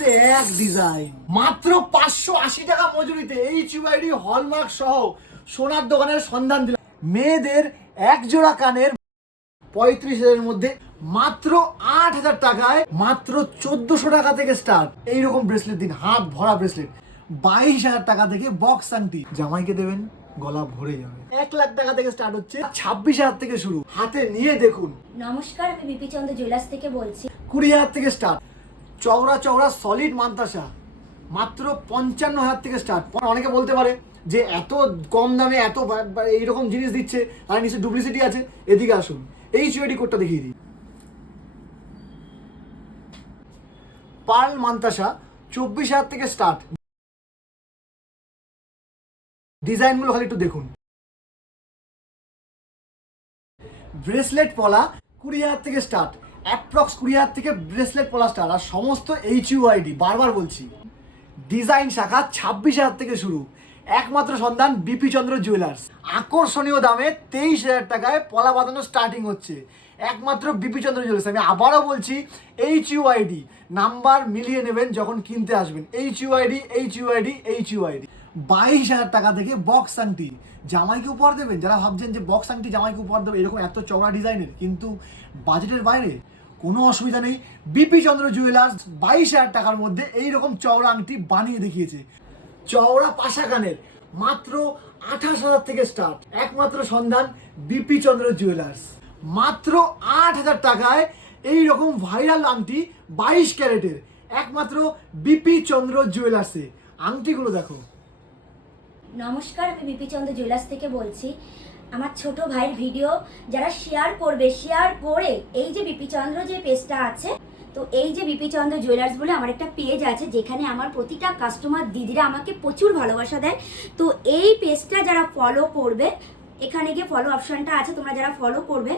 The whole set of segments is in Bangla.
সে এক ডিজাইন মাত্র পাঁচশো আশি টাকা মজুরিতে এইচ ইউআইডি হলমার্ক সহ সোনার দোকানের সন্ধান দিলাম। মেয়েদের এক জোড়া কানের পঁয়ত্রিশ হাজারের মধ্যে মাত্র আট হাজার টাকায় মাত্র চোদ্দশো টাকা থেকে স্টার্ট এইরকম ব্রেসলেট দিন হাত ভরা ব্রেসলেট বাইশ হাজার টাকা থেকে বক্স আংটি। জামাইকে দেবেন গলা ভরে যাবে। এক লাখ টাকা থেকে স্টার্ট হচ্ছে ছাব্বিশ হাজার থেকে শুরু। হাতে নিয়ে দেখুন। নমস্কার আমি বিপি চন্দ্র জুয়েলার্স থেকে বলছি। কুড়ি হাজার থেকে স্টার্ট চওড়া চওড়া সলিড মান্তাসা। মাত্র পঞ্চান্ন হাজার থেকে স্টার্ট অনেকে বলতে পারে যে এত কম দামে এত এইরকম জিনিস দিচ্ছে, আর নিচে ডুপ্লিসিটি আছে। এদিকে আসুন। এই চুয়েডি কোডটা দেখিয়ে দিই। পার্ল মান্তাসা চব্বিশ হাজার থেকে স্টার্ট ডিজাইনগুলো খালি একটু দেখুন। ব্রেসলেট পলা কুড়ি হাজার থেকে স্টার্ট অ্যাপ্রক্স কুড়ি হাজার থেকে ব্রেসলেট পলা স্টার্ট আর সমস্ত এইচ ইউআইডি বারবার বলছি। ডিজাইন শাখা ছাব্বিশ হাজার থেকে শুরু। একমাত্র সন্ধান বিপি চন্দ্র জুয়েলার্স। আকর্ষণীয় দামে তেইশ হাজার টাকায় পলা বাঁধানো স্টার্টিং হচ্ছে। একমাত্র বিপি চন্দ্র জুয়েলার্স। আমি আবারও বলছি এইচ ইউআইডি নাম্বার মিলিয়ে নেবেন যখন কিনতে আসবেন। H UID H UID H UID বাইশ হাজার টাকা থেকে বক্স আংটি। জামাইকে উপহার দেবেন? যারা ভাবছেন যে বক্স আংটি জামাইকে উপহার দেবে, এরকম এত চওড়া ডিজাইনের, কিন্তু বাজেটের বাইরে কোনো অসুবিধা নেই। বিপি চন্দ্র জুয়েলার্স বাইশ হাজার টাকার মধ্যে এই রকম চওড়া আংটি বানিয়ে দেখিয়েছে। চওড়া পাশা কানের মাত্র আঠাশ হাজার থেকে স্টার্ট একমাত্র সন্ধান বিপি চন্দ্র জুয়েলার্স মাত্র আট হাজার টাকায় এই রকম ভাইরাল আংটি বাইশ ক্যারেটের, একমাত্র বিপি চন্দ্র জুয়েলার্সে আংটিগুলো দেখো। নমস্কার, আমি বিপি চন্দ্র জুয়েলার্স থেকে বলছি। আমার ছোট ভাইয়ের ভিডিও যারা শেয়ার করবে শেয়ার করে এই যে বিপিচন্দ্র যে পেজটা আছে, তো এই যে বিপিচন্দ্র জুয়েলার্স বলে আমার একটা পেজ আছে, যেখানে আমার প্রতিটা কাস্টমার দিদিরা আমাকে প্রচুর ভালোবাসা দেয়। তো এই পেজটা যারা ফলো করবে, এখানে গিয়ে ফলো অপশানটা আছে, তোমরা যারা ফলো করবে,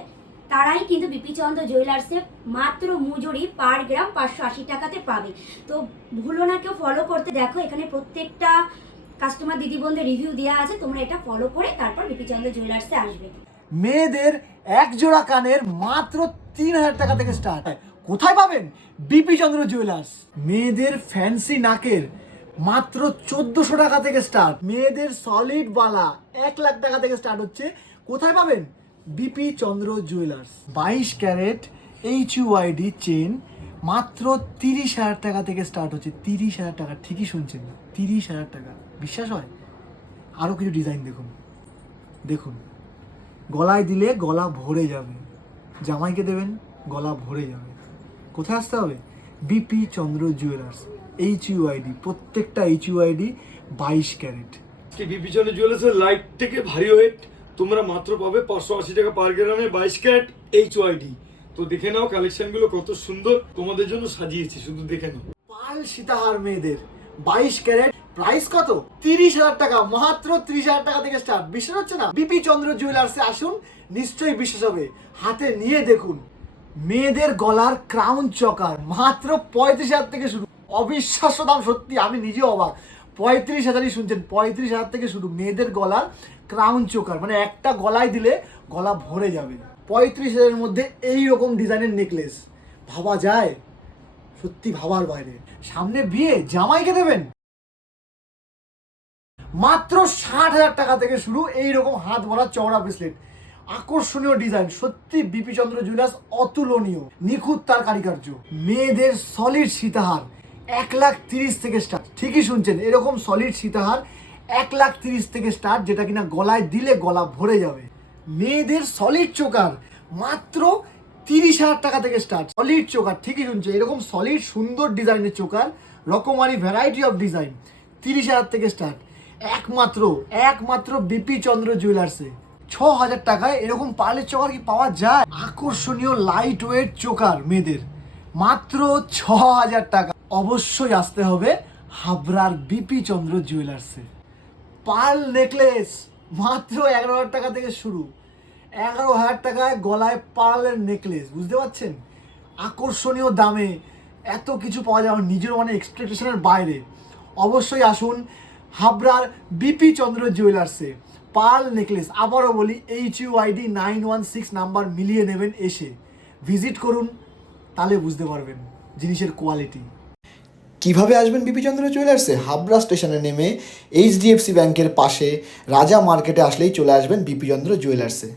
তারাই কিন্তু বিপি চন্দ্র জুয়েলার্সে মাত্র মজুরি পার গ্রাম পাঁচশো আশি টাকাতে পাবে। তো ভুলো না কেউ ফলো করতে। দেখো, এখানে প্রত্যেকটা কাস্টমার দিদি বোনদের রিভিউ দেওয়া আছে, তোমরা এটা ফলো করে তারপর বিপি চন্দ্র জুয়েলার্সে আসবে। মেয়েদের এক জোড়া কানের মাত্র তিন হাজার টাকা থেকে স্টার্ট কোথায় পাবেন? বিপি চন্দ্র জুয়েলার্স মেয়েদের ফ্যান্সি নাকের মাত্র চোদ্দশো টাকা থেকে স্টার্ট মেয়েদের সলিড বালা এক লাখ টাকা থেকে স্টার্ট হচ্ছে। কোথায় পাবেন? বিপি চন্দ্র জুয়েলার্স বাইশ ক্যারেট এইচ ইউআইডি চেন মাত্র তিরিশ হাজার টাকা থেকে স্টার্ট হচ্ছে। তিরিশ হাজার টাকা, ঠিকই শুনছেন। না তিরিশ হাজার টাকা। বিশ্বাস হয়? আরও কিছু ডিজাইন দেখুন। দেখুন। গলায় দিলে গলা ভরে যাবে। জামাইকে দেবেন, গলা ভরে যাবে। কোথায় আসতে হবে? BP Chandra jewellers H UID প্রত্যেকটা এইচ ইউআইডি বাইশ ক্যারেট। আজকে বিপিচনে জুয়েলার্সের লাইট থেকে ভারী ওয়েট তোমরা মাত্র পাবে পাঁচশো আশি টাকা পার গ্রামে বাইশ ক্যারেট এইচ ওয়াইডি তো দেখে নাও কালেকশনগুলো কত সুন্দর। তোমাদের জন্য সাজিয়েছি, শুধু দেখে নাও। পাল সীতাহার মেয়েদের। বাইশ ক্যারেট। প্রাইস কত? তিরিশ হাজার টাকা। মাত্র তিরিশ হাজার টাকা থেকে স্টার্ট বিশ্বাস হচ্ছে না? বিপি চন্দ্র জুয়েলার্সে আসুন, নিশ্চয়ই বিশ্বাস হবে। হাতে নিয়ে দেখুন। মেয়েদের গলার ক্রাউন চকার। মাত্র পঁয়ত্রিশ হাজার থেকে শুরু। অবিশ্বাস্য দাম, সত্যি, আমি নিজে অবাক। পঁয়ত্রিশ হাজারই শুনছেন। পঁয়ত্রিশ হাজার থেকে শুরু। মেয়েদের গলার ক্রাউন চোকার। মানে একটা গলায় দিলে গলা ভরে যাবে। পঁয়ত্রিশ হাজারের মধ্যে এই রকম ডিজাইনের নেকলেস ভাবা যায়? সত্যি ভাবার বাইরে। সামনে বিয়ে, জামাইকে দেবেন? মাত্র ষাট হাজার টাকা থেকে শুরু এই রকম হাত ভরা চওড়া ব্রেসলেট আকর্ষণীয় ডিজাইন সত্যি বিপি চন্দ্র জুয়েলার্স অতুলনীয়। নিখুঁত তার কারিকার্য মেয়েদের সলিড সীতাহার, এক লাখ তিরিশ থেকে স্টার্ট ঠিকই শুনছেন, এরকম সলিড সীতাহার, এক লাখ তিরিশ থেকে স্টার্ট যেটা কিনা গলায় দিলে গলা ভরে যাবে। মেয়েদের সলিড চোকার মাত্র তিরিশ হাজার টাকা থেকে স্টার্ট সলিড চোকার, ঠিকই শুনছে, এরকম সলিড সুন্দর ডিজাইনের চোকার, রকমারি ভ্যারাইটি অফ ডিজাইন তিরিশ হাজার থেকে স্টার্ট একমাত্র একমাত্র বিপি চন্দ্র জুয়েলার্সে ছ হাজার টাকায় এরকম পার্লের চোকার কি পাওয়া যায়? আকর্ষণীয় লাইট ওয়েট চোকার মেয়েদের। মাত্র ছ হাজার টাকা। অবশ্যই আসতে হবে হাবড়ার বিপি চন্দ্র জুয়েলার্সে পার্ল নেকলেস মাত্র এগারো হাজার টাকা থেকে শুরু। এগারো হাজার টাকায় গলায় পার্লের নেকলেস বুঝতে পারছেন? আকর্ষণীয় দামে এত কিছু পাওয়া যায় নিজের মানে এক্সপেকটেশনের বাইরে। অবশ্যই আসুন হাবড়ার বিপি চন্দ্র জুয়েলার্সে পার্ল নেকলেস আবারও বলি H U ID nine one six number মিলিয়ে নেবেন এসে। ভিজিট করুন, তাহলে বুঝতে পারবেন জিনিসের কোয়ালিটি কীভাবে আসবেন বিপিচন্দ্র জুয়েলার্সে হাবড়া স্টেশনে নেমে এইচডিএফসি ব্যাংকের পাশে রাজা মার্কেটে আসলেই চলে আসবেন বিপিচন্দ্র জুয়েলার্সে